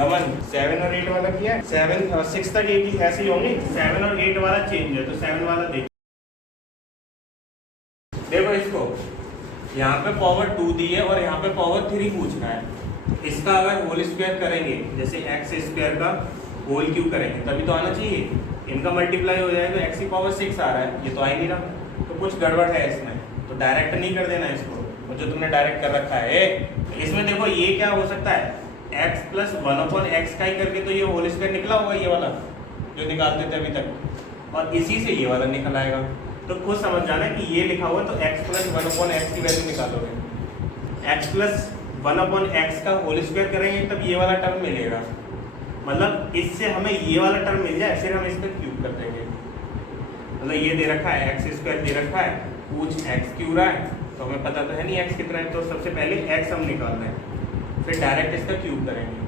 रमन 7 और 8 वाला किया है, 7 और 6 तक एक ही ऐसे ही होंगे, 7 और 8 वाला चेंज है, तो 7 वाला देखो इसको यहाँ पे पावर 2 दी है और यहाँ पे पावर 3 पूछ रहा है। इसका अगर होल स्क्वायर करेंगे, जैसे एक्स स्क्वायर का होल क्यूब करेंगे तभी तो आना चाहिए, इनका मल्टीप्लाई हो जाएगा तो एक्स की पावर 6 आ रहा है, ये तो आ ही नहीं रहा, तो कुछ गड़बड़ है इसमें, तो डायरेक्ट नहीं कर देना इसको, और जो तुमने डायरेक्ट कर रखा है इसमें देखो ये क्या हो सकता है, x प्लस 1/x का ही करके तो ये होल स्क्वायर निकला होगा, ये वाला जो निकालते थे अभी तक, और इसी से ये वाला निकल आएगा। तो खुद समझ जाना कि ये लिखा हुआ तो x प्लस 1/x की वैल्यू निकालोगे, x प्लस 1/x का होल स्क्वायर करेंगे तब ये वाला टर्म मिलेगा, मतलब इससे हमें ये वाला टर्म मिल जाए फिर हम इसका क्यूब कर देंगे। मतलब ये दे रखा है x स्क्वायर दे रखा है, पूछ x क्यों रहा है, तो हमें पता तो है नहीं x कितना है, तो सबसे पहले x हम निकाल रहे हैं, फिर डायरेक्ट इसका क्यूब करेंगे।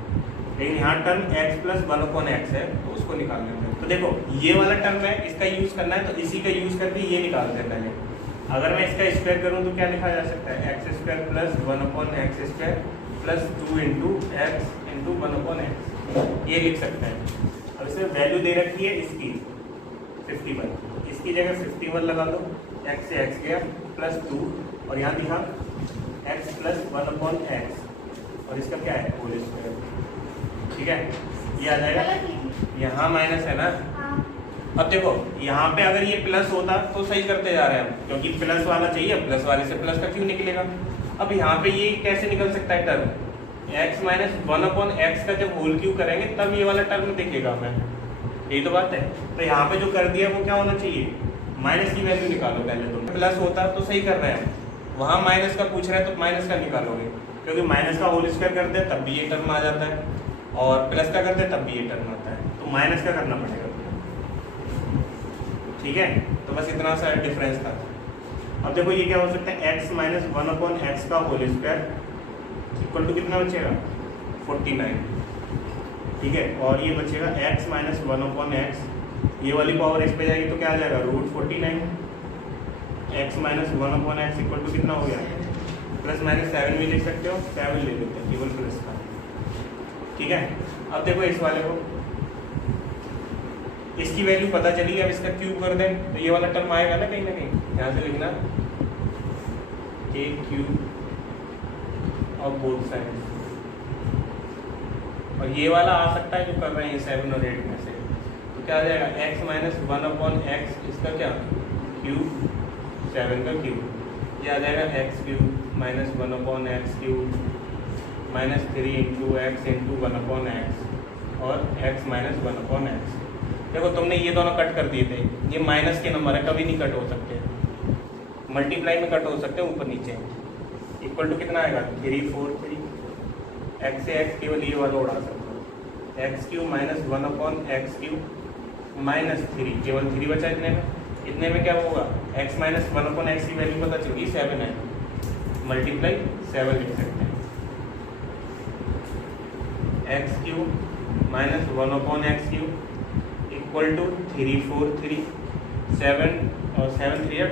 लेकिन यहाँ टर्म x प्लस 1/x है तो उसको निकाल लेते हैं। तो देखो ये वाला टर्म है, इसका यूज़ करना है तो इसी का यूज़ करके ये निकालते हैं पहले। अगर मैं इसका स्क्वायर करूँ तो क्या लिखा जा सकता है, x square plus 1/x square plus 2 into x into 1/x, ये लिख सकते हैं। अब इसमें वैल्यू दे रखी है इसकी 51, इसकी जगह 51 लगा दो, x से x गया प्लस 2 और यहाँ दिखा x प्लस 1/x और इसका क्या है होल स्क्वायर, ठीक है, ये आ जाएगा। यहाँ माइनस है ना, अब देखो यहाँ पे अगर ये प्लस होता तो सही करते जा रहे हैं हम, क्योंकि प्लस वाला चाहिए, प्लस वाले से प्लस का क्यों निकलेगा। अब यहाँ पे ये कैसे निकल सकता है टर्म, x माइनस 1/x का जब होल क्यूब करेंगे तब ये वाला टर्म दिखेगा हमें, यही तो बात है। तो यहाँ पे जो कर दिया वो क्या होना चाहिए, माइनस की वैल्यू निकालो पहले, तो प्लस होता तो सही कर रहे हैं, वहाँ माइनस का पूछ रहे हैं तो माइनस का निकालोगे, क्योंकि माइनस का होल स्क्वायर करते हैं तब भी ये टर्म आ जाता है और प्लस का करते हैं तब भी ये टर्म आता है, तो माइनस का करना पड़ेगा, ठीक है। तो बस इतना सा डिफरेंस था। अब देखो ये क्या हो सकता है, x माइनस 1/x का होल स्क्वायर इक्वल टू कितना बचेगा 49, ठीक है, और ये बचेगा x माइनस 1/x, ये वाली पावर इस पे जाएगी तो क्या आ जाएगा √49, x minus 1/x equal to कितना हो गया, प्लस माइनस 7 भी लिख सकते हो, 7 ले लेते हैं केवल प्लस का, ठीक है। अब देखो इस वाले को, इसकी वैल्यू पता चली, अब इसका क्यूब कर दें तो ये वाला टर्म आएगा ना कहीं ना कहीं, यहाँ से लिखना a क्यूब और बोथ साइड, और ये वाला आ सकता है जो कर रहे हैं 7 और 8 में से, तो क्या आ जाएगा x माइनस 1/x, इसका क्या क्यूब 7 का क्यूब, ये आ जाएगा x cube minus 1/x cube minus 3 into x into 1/x और x माइनस 1/x। देखो तुमने ये दोनों कट कर दिए थे, ये माइनस के नंबर है, कभी नहीं कट हो सकते, मल्टीप्लाई में कट हो सकते हैं ऊपर नीचे, इक्वल टू कितना आएगा 3 4 3, x से x केवल ये वाला उड़ा सकते हो, x cube minus 1/x cube minus 3, केवल 3 बचा इतने में क्या होगा, x माइनस 1/x की वैल्यू पता चली 7 है, मल्टीप्लाई 7 लिख सकते हैं, x cube minus 1/x cube equal to 3 4 3, 7 और 7 3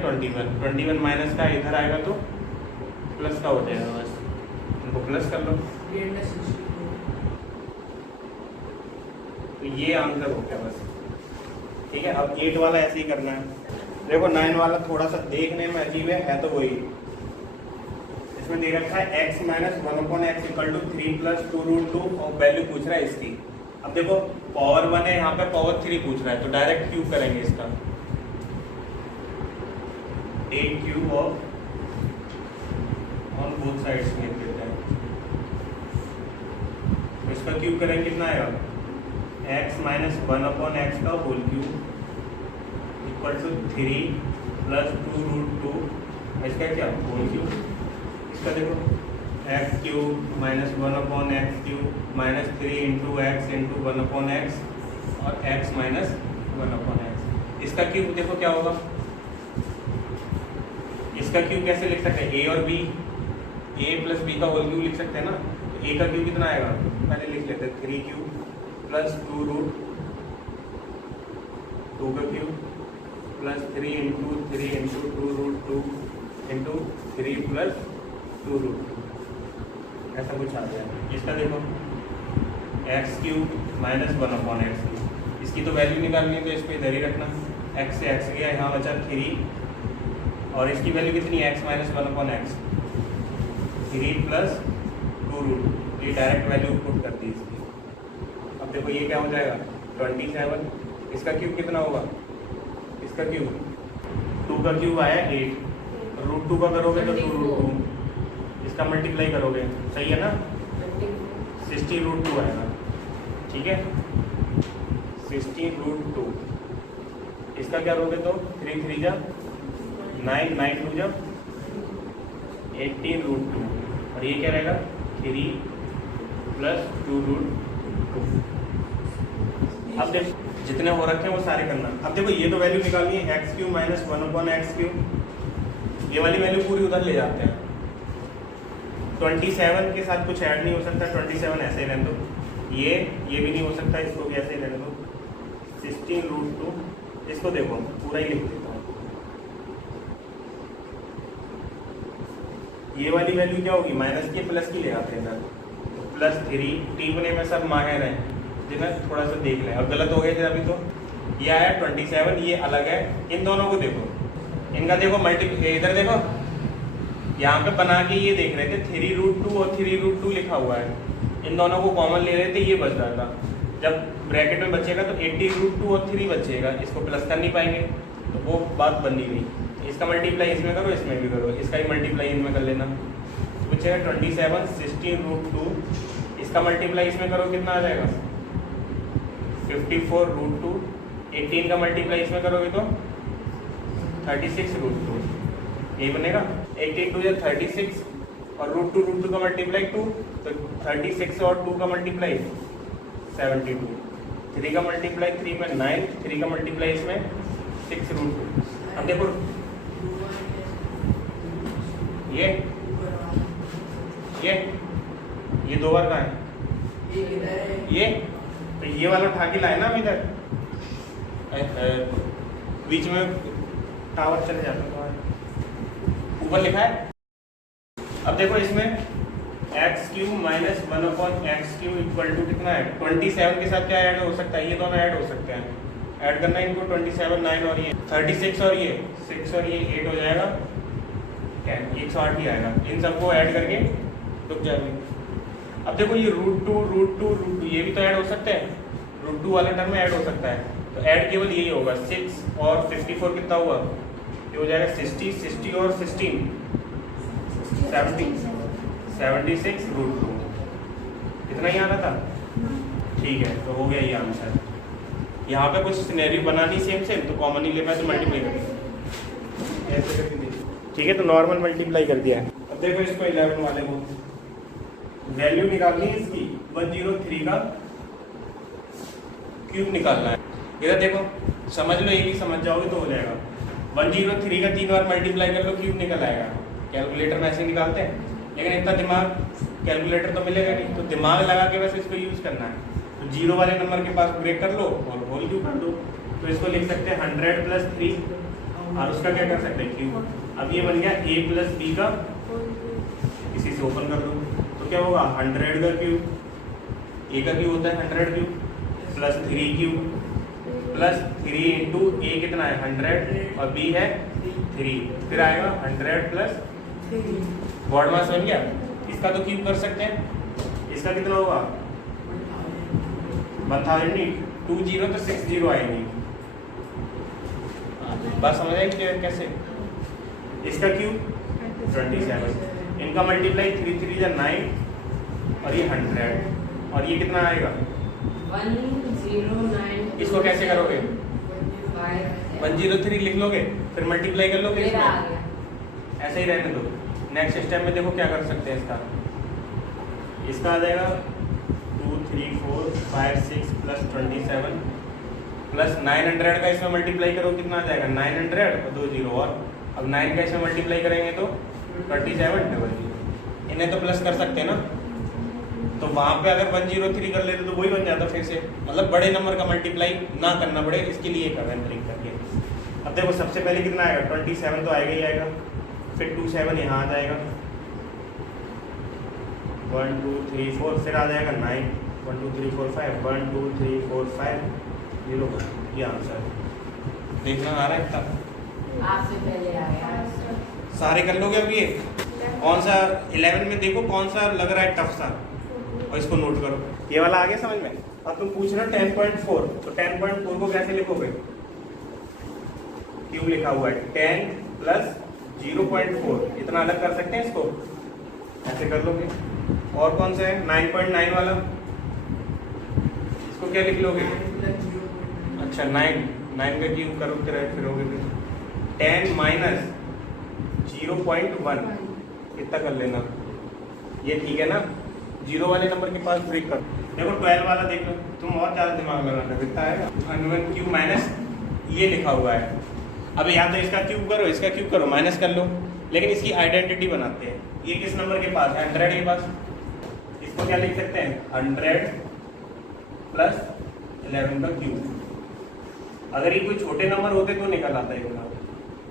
21 माइनस का इधर आएगा तो प्लस का हो जाएगा, बस इनको प्लस कर लो, तो ये आंसर हो गया बस, ठीक है। अब 8 वाला ऐसे ही करना है। देखो 9 वाला थोड़ा सा देखने में अजीब है तो वही, इसमें दे रखा है x minus 1/x equal to 3 plus 2√2 और वैल्यू पूछ रहा है इसकी। अब देखो पावर 1 है, यहाँ पे पावर 3 पूछ रहा है, तो डायरेक्ट क्यूब करेंगे इसका, 8 cube of on both sides में देते हैं, तो इसका क्यूब करेंगे कितना आएगा, x माइनस 1/x का whole cube equal to 3 plus 2√2, इसका क्या होल क्यूब, इसका देखो x cube minus 1/x cube minus 3 into x into 1/x और x माइनस 1/x, इसका क्यूब देखो क्या होगा, इसका क्यूब कैसे लिख सकते हैं, a और b, a प्लस b का होल क्यूब लिख सकते हैं ना, तो a का क्यूब कितना आएगा, पहले लिख लेते हैं 3 क्यूब प्लस 2√2 का cube plus 3 into 3 into 2√2 into 3 plus 2√2, ऐसा कुछ आ गया। इसका देखो एक्स क्यूब माइनस 1/x। इसकी तो वैल्यू निकालनी है तो इसको इधर ही रखना। एक्स से एक्स गया, यहाँ बचा 3 और इसकी वैल्यू कितनी है एक्स माइनस 1/x, 3 प्लस 2√। ये डायरेक्ट वैल्यू पुट कर दी इसकी। अब देखो ये क्या हो जाएगा 27। इसका क्यूब कितना होगा, इसका क्यूब 2 का क्यूब आया 8, √2 का करोगे तो 2√2, इसका मल्टीप्लाई करोगे, सही है ना, 60√2 आएगा। ठीक है 60√2। इसका क्या करोगे तो 3 3 जा 9, 9 2 जा 18√2 और ये क्या रहेगा 3 प्लस 2√2। अब देखो जितने हो रखे हैं वो सारे करना। अब देखो ये तो वैल्यू निकालनी है एक्स क्यूब माइनस 1/x3। ये वाली वैल्यू पूरी उधर ले जाते हैं। 27 के साथ कुछ ऐड नहीं हो सकता, 27 ऐसे ही रहने दो। ये भी नहीं हो सकता, इसको भी ऐसे ही रहने दो। 16√2 इसको देखो पूरा ही लिख देता हूँ। ये वाली वैल्यू क्या होगी माइनस की प्लस की ले आते हैं इधर, तो +3। टीपने में सब माहिर हैं जिन्हें थोड़ा सा देख लें। अब गलत हो गए थे अभी तो। ये आया 27, ये अलग है। इन दोनों को देखो, इनका देखो मल्टीप्लाई, इधर देखो यहाँ पे बना के ये देख रहे थे 3√2 और 3√2 लिखा हुआ है। इन दोनों को कॉमन ले रहे थे, ये बच रहा था। जब ब्रैकेट में बचेगा तो 80√2 और 3 बचेगा, इसको प्लस कर नहीं पाएंगे तो वो बात बन नहीं गई। इसका मल्टीप्लाई इसमें करो, इसमें भी करो, इसका ही मल्टीप्लाई इनमें कर लेना। बचेगा 27 16√2, इसका मल्टीप्लाई इसमें करो कितना आ जाएगा 54√2। 18 का मल्टीप्लाई इसमें करोगे तो 36√2, यही बनेगा। 18 2 36 और √2 का मल्टीप्लाई 2, तो 36 और 2 का मल्टीप्लाई 72। 3 का मल्टीप्लाई 3 में 9, 3 का मल्टीप्लाई इसमें 6√2। अब देखो ये 2 बार कहाँ है, ये तो ये वाला उठा के लाए ना हम इधर, बीच में टावर चले जाता है, ऊपर लिखा है। अब देखो इसमें x³ minus 1/x³ equal to कितना है 27 के साथ क्या ऐड हो सकता है, ये दोनों ऐड हो सकते हैं। ऐड करना है इनको 27 9 और ये 36 और ये 6 और ये 8 हो जाएगा 10, 108 ही आएगा। इन सबको ऐड करके रुक जाएंगे। अब देखो ये √2 ये भी तो ऐड हो सकते हैं, √2 वाले टर्म में ऐड हो सकता है। तो ऐड केवल यही होगा 6 और 54 कितना हुआ, ये हो जाएगा 60 और 16 76√2। इतना ही आना था, ठीक है तो हो गया ये आंसर। यहाँ पे कुछ सिनेरियो बनानी सेम तो कॉमन ही ले पाए तो मल्टीप्लाई कर ऐसे करके देखिए, ठीक है तो नॉर्मल मल्टीप्लाई कर दिया है। अब देखो इसको 11 वाले को वैल्यू निकालनी है इसकी 103 का क्यूब निकालना है। इधर देखो समझ लो, ये भी समझ जाओगे तो हो जाएगा। 103 का 3 बार मल्टीप्लाई कर लो क्यूब निकल आएगा। कैलकुलेटर में ऐसे निकालते हैं, लेकिन इतना दिमाग कैलकुलेटर तो मिलेगा नहीं, तो दिमाग लगा के बस इसको यूज़ करना है। तो 0 वाले नंबर के पास ब्रेक कर लो और होल क्यूब कर दो। तो इसको लिख सकते हैं 100 + 3 और उसका क्या कर सकते हैं क्यूब। अब ये बन गया a + b का, इसी से ओपन कर दो तो क्या होगा 100 का क्यूब, a का क्यूब होता है 100³ + 3³ + 3 × a कितना है 100 और b है 3, फिर आएगा 100 + 3 बॉड मास बन गया। इसका तो क्यूब कर सकते हैं, इसका कितना होगा 1000, 2 0 तो 6 0 आएंगी। बात समझ आई क्लियर कैसे। इसका क्यूब 27, इनका मल्टीप्लाई 3 3 = 9 और ये 100 और ये कितना आएगा 109। इसको कैसे करोगे 103 लिख लोगे फिर मल्टीप्लाई कर लोगे इसमें, ऐसे ही रहने दो। नेक्स्ट स्टेप में देखो क्या कर सकते हैं इसका आ जाएगा 2 3 4 5 6 + 27 + 900 का इसमें मल्टीप्लाई करो कितना आ जाएगा 900 और 2 0 और। अब 9 का इसमें मल्टीप्लाई करेंगे तो 27 00। इन्हें तो प्लस कर सकते हैं ना, तो वहाँ पे अगर 103 कर लेते तो वही बन जाता फिर से, मतलब बड़े नंबर का मल्टीप्लाई ना करना पड़े, इसके लिए कर रहे हैं ट्रिक करके। अब देखो सबसे पहले कितना आएगा 27 तो आएगा ही आएगा, फिर 27 यहाँ आ जाएगा 1 2 3 4, फिर आ जाएगा 9 1 2 3 4 5 1 2 3 4 5 0 ये आंसर देखना आ रहा है तब आपसे पहले आया सारे कर लोगे अब ये कौन सा 11 में देखो कौन सा लग रहा है टफ सा और इसको नोट करो ये वाला आ गया समझ में। अब तुम पूछ रहे हो 10.4 तो 10.4 को कैसे लिखोगे क्यों लिखा हुआ है 10 प्लस 0.4 इतना अलग कर सकते हैं इसको ऐसे कर लोगे। और कौन सा है 9.9 वाला इसको क्या लिख लोगे अच्छा 9 का क्यूब करो फिरोगे फिर 10 माइनस 0.1 इतना कर लेना ये ठीक है ना। 0 वाले नंबर के पास ब्रेक कर देखो 12 वाला देख लो तुम और ज़्यादा दिमाग लगाना कितना आएगा 1 क्यूब माइनस ये लिखा हुआ है। अब या तो इसका क्यूब करो इसका क्यूब करो माइनस कर लो लेकिन इसकी आइडेंटिटी बनाते हैं। ये किस नंबर के पास है 100 के पास इसको क्या लिख सकते हैं 100 प्लस 11 का क्यूब। अगर ये कोई छोटे नंबर होते तो निकल आता है इनका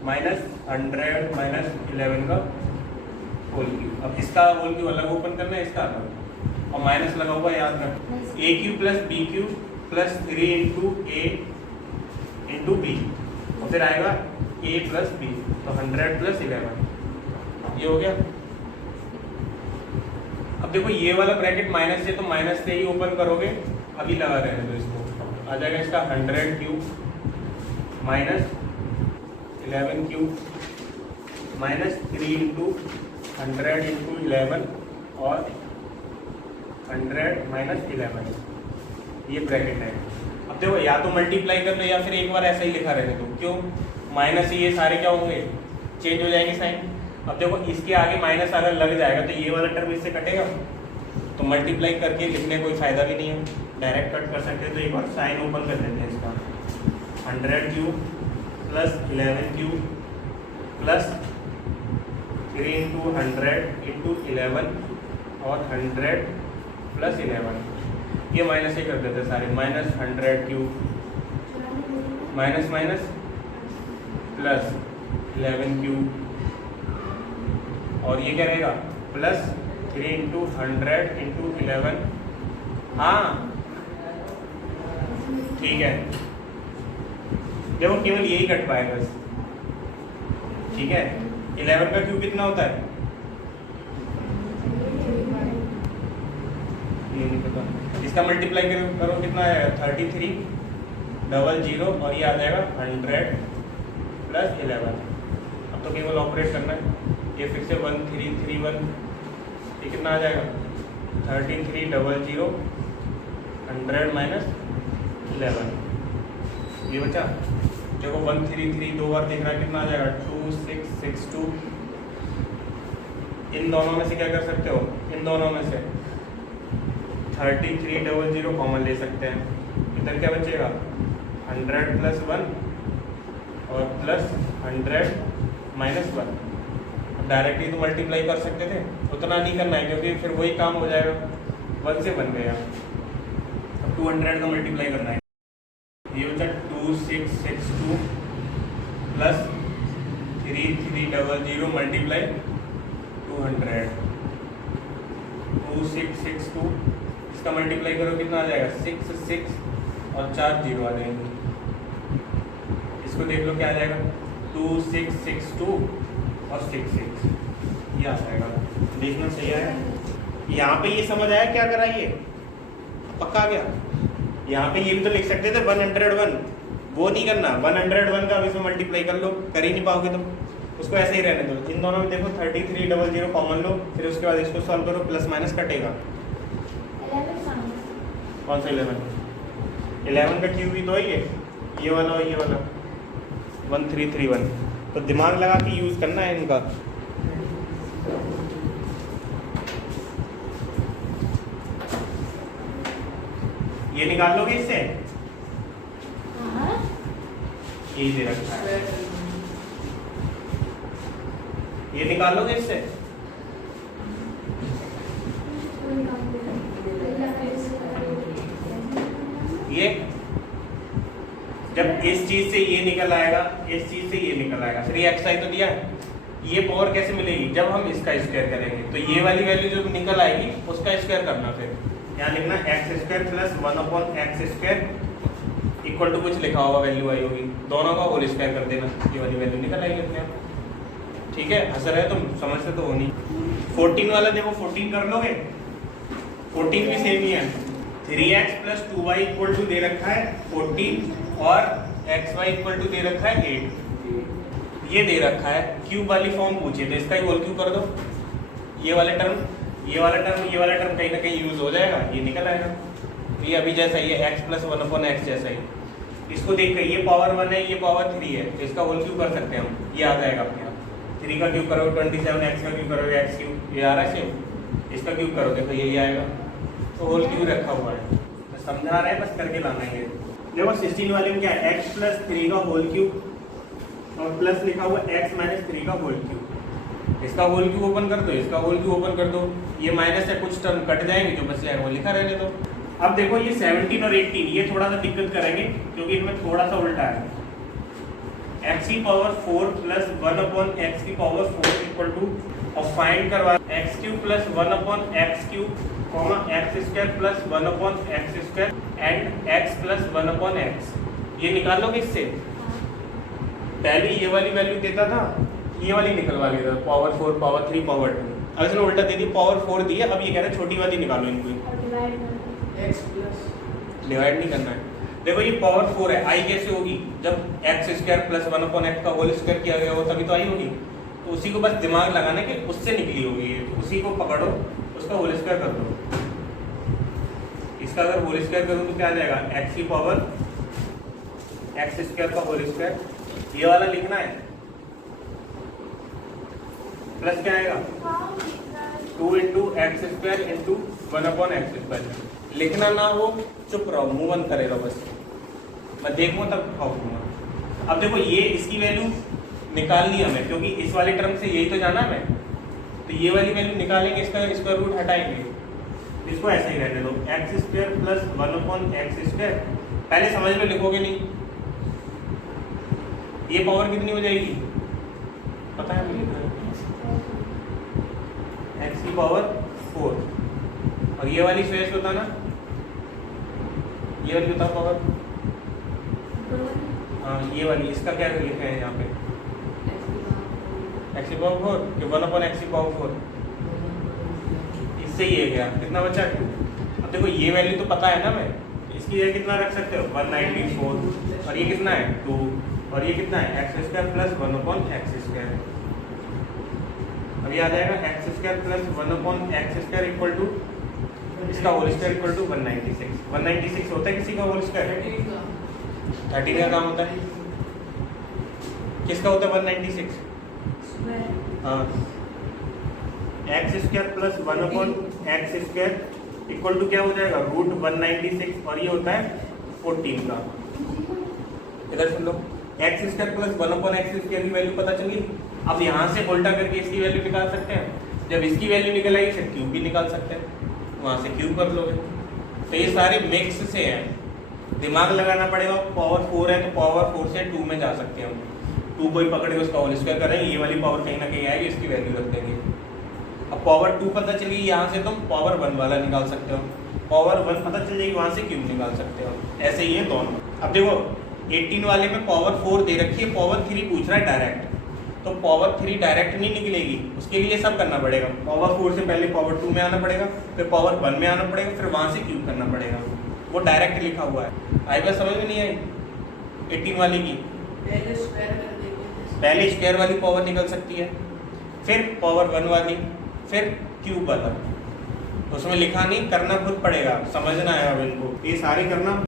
माइनस 100 माइनस 11 का होल क्यूब। अब इसका होल क्यूब अलग ओपन करना है इसका अलग और माइनस लगा हुआ याद रख a cube plus b cube plus 3 into a into b और फिर आएगा a प्लस बी तो 100 प्लस 11 ये हो गया। अब देखो ये वाला ब्रैकेट माइनस से तो माइनस से ही ओपन करोगे अभी लगा रहने दो इसको आ जाएगा इसका 100 cube minus 11 cube minus 3 into 100 into 11 और 100 माइनस 11 ये ब्रैकेट है। अब देखो या तो मल्टीप्लाई कर लो या फिर एक बार ऐसा ही लिखा रहने दो क्यों माइनस ये सारे क्या होंगे चेंज हो जाएंगे साइन। अब देखो इसके आगे माइनस अगर लग जाएगा तो ये वाला टर्म इससे कटेगा तो मल्टीप्लाई करके लिखने कोई फायदा भी नहीं है डायरेक्ट कट कर सकते हैं। तो एक बार साइन ओपन कर देते हैं इसका 100 cube plus 11 cube plus 3 into 100 into 11 और 100 प्लस 11 ये माइनस ही कर देते सारे minus 100 cube minus minus plus 11 cube और ये क्या रहेगा प्लस 3 इंटू 100 इंटू 11 हाँ ठीक है देखो केवल यही कट पाएगा बस ठीक है। 11 का क्यूब कितना होता है ये नहीं पता इसका मल्टीप्लाई करो कितना आएगा 33 00 और ये आ जाएगा 100 प्लस 11। अब तो केवल ऑपरेट करना है ये फिर से 1331 ये कितना आ जाएगा 13300 100 माइनस 11 ये बचा। देखो 133 दो बार देख रहा है कितना आ जाएगा 2662। इन दोनों में से क्या कर सकते हो इन दोनों में से 3300 कॉमन ले सकते हैं इधर क्या बचेगा 100 प्लस 1 और प्लस 100 माइनस 1। डायरेक्टली तो मल्टीप्लाई कर सकते थे उतना नहीं करना है क्योंकि फिर वही काम हो जाएगा 1 से बन गया। अब 200 का मल्टीप्लाई करना है ये बचा 2662 प्लस 3300 मल्टीप्लाई 200 2662 इसका मल्टीप्लाई करो कितना आ जाएगा 6 6 और 4 0 आ जाएंगे। इसको देख लो क्या आ जाएगा 2662 और 6 6 ये आ जाएगा। देखना सही है यहाँ पे ये समझ आया क्या करा ये पक्का आ गया। यहाँ पे ये भी तो लिख सकते थे 101 वो नहीं करना 101 का अब इसमें मल्टीप्लाई कर लो कर ही नहीं पाओगे तुम उसको ऐसे ही रहने दो। इन दोनों में देखो 3300 कॉमन लो फिर उसके बाद इसको सॉल्व करो प्लस माइनस कटेगा कौन सा 11 का क्यूब भी तो है ये वाला और ये वाला 1331 तो दिमाग लगा के यूज करना है इनका। ये निकाल लोगे इससे यही दे रखा है ये निकाल लोगे इससे ये जब इस चीज से ये निकल आएगा इस चीज से ये निकल आएगा फिर ये एक्स आई तो दिया है ये पावर कैसे मिलेगी जब हम इसका स्क्वायर करेंगे तो ये वाली वैल्यू जो निकल आएगी उसका स्क्वायर करना फिर यहाँ लिखना x square plus 1/x square equal to कुछ लिखा होगा, वैल्यू आई होगी, दोनों का होल स्क्वायर कर देना, ये वाली वैल्यू निकल आएगी अपने आप। ठीक है, हंस रहे तुम, समझते तो हो नहीं। 14 वाला देखो, 14 कर लोगे, 14 भी सेम ही है। 3x plus 2y equal to दे रखा है 14 और xy इक्वल टू दे रखा है 8, ये दे रखा है। क्यूब वाली फॉर्म पूछे तो इसका ही होल क्यूब कर दो, ये वाला टर्म ये वाला टर्म कहीं ना कहीं यूज हो जाएगा, ये निकल आएगा। ये अभी जैसा ही है, x प्लस 1/x जैसा ही। इसको देख कर ये पावर 1 है, ये पावर 3 है, तो इसका होल क्यूब कर सकते हैं हम, ये आ जाएगा अपने आप। 3 का क्यूब करोगे 27, x का क्यूब करोगे x क्यूब, ये आ रहा है सेम। इसका क्यूब करो, देखो यही आएगा, तो होल क्यूब रखा हुआ है, समझा रहे हैं, बस करके लाना है। देखो 16 वाले में क्या है, x प्लस 3 का होल क्यूब और प्लस लिखा हुआ x माइनस 3 का होल क्यूब। इसका होल क्यूब ओपन कर दो, इसका होल क्यूब ओपन कर दो, ये माइनस है, कुछ टर्म कट जाएंगे, जो बच जाएगा वो लिखा रहने दो। अब देखो ये 17 और 18 ये थोड़ा सा दिक्कत करेंगे, क्योंकि इनमें थोड़ा सा उल्टा है। x की पावर 4 प्लस 1/x की पावर 4 इक्वल टू, और फाइंड करवा x cube plus 1/x cube x square plus 1/x square and x plus 1/x, ये निकाल लोगे इससे। पहले ये वाली वैल्यू देता था, ये वाली निकलवा लेता था, पावर 4 पावर 3 पावर 2। अब इसने उल्टा दे दी, पावर 4 दी है, अब ये कह रहा है छोटी वाली निकालो इनको, डिवाइड नहीं करना है। देखो ये पावर 4 है, आई कैसे होगी, जब x स्क्वायर प्लस 1/x का होल स्क्वायर किया गया हो तभी तो आई होगी, तो उसी को बस दिमाग लगाने के उससे निकली होगी ये, तो उसी को पकड़ो, उसका होल स्क्वायर कर दो। इसका अगर होल स्क्वायर करूँ तो क्या आ जाएगा, x की पावर x स्क्वायर का होल स्क्वायर, ये वाला लिखना है, प्लस क्या आएगा 2 into x square into 1/x square. लिखना ना हो, चुप रहो, मुंह बंद करे रहो, बस मैं देखूँ तब खाऊंगा। अब देखो ये इसकी वैल्यू निकालनी हमें, क्योंकि इस वाले टर्म से यही तो जाना हमें, तो ये वाली वैल्यू निकालेंगे, इसका स्क्वायर रूट हटाएंगे, इसको ऐसे ही रहने दो, x square plus 1/x square. पहले समझ में लिखोगे नहीं, ये पावर कितनी हो जाएगी पता है मुझे, x की पावर 4, और ये वाली स्पेस बताना, ये वाली बताओ पावर, हाँ ये वाली, इसका क्या लिखा है यहाँ पे, x की पावर 4 कि 1/x की पावर 4, इससे ये गया, कितना बचा 2। अब देखो ये वैल्यू तो पता है ना, मैं इसकी जगह कितना रख सकते हो 194, और ये कितना है 2, और ये कितना है x square plus 1/x square. अब ये आ जाएगा x square plus 1/x square equal to, इसका होल स्क्वायर इक्वल टू 196। 196 होता है किसी का होल स्क्वायर, 13 का काम होता है, किसका होता है 196, हाँ x square plus 1/x square equal to क्या हो जाएगा रूट 196, और ये होता है 14 का। इधर सुन लो, x square plus 1/x square की वैल्यू पता चली। अब यहाँ से उल्टा करके इसकी वैल्यू निकाल सकते हैं, जब इसकी वैल्यू निकल आएगी फिर क्यूब भी निकाल सकते हैं, वहाँ से क्यूब कर लोगे। तो ये सारे मिक्स से हैं, दिमाग लगाना पड़ेगा। पावर 4 है तो पावर 4 से 2 में जा सकते हैं हम, 2 कोई पकड़े उसका होल स्क्वायर करेंगे, ये वाली पावर कहीं ना कहीं आएगी, इसकी वैल्यू रख देंगे। अब पावर 2 पता चली, यहाँ से तुम पावर 1 वाला निकाल सकते हो, पावर 1 पता चल जाएगी, वहाँ से क्यूब निकाल सकते हो। ऐसे ही है दोनों। अब देखो 18 वाले में पावर 4 दे रखी है, पावर 3 पूछ रहा है डायरेक्ट, तो पावर 3 डायरेक्ट नहीं निकलेगी, उसके लिए सब करना पड़ेगा। पावर 4 से पहले पावर 2 में आना पड़ेगा, फिर पावर 1 में आना पड़ेगा, फिर वहाँ से क्यूब करना पड़ेगा। वो डायरेक्ट लिखा हुआ है। आई बात समझ में नहीं आई 18 वाले की? पहले स्क्वायर वाली पावर निकल सकती है, फिर पावर 1 वाली, फिर क्यूब वाला। उसमें लिखा नहीं, करना खुद पड़ेगा, समझना है अब इनको, ये सारे करना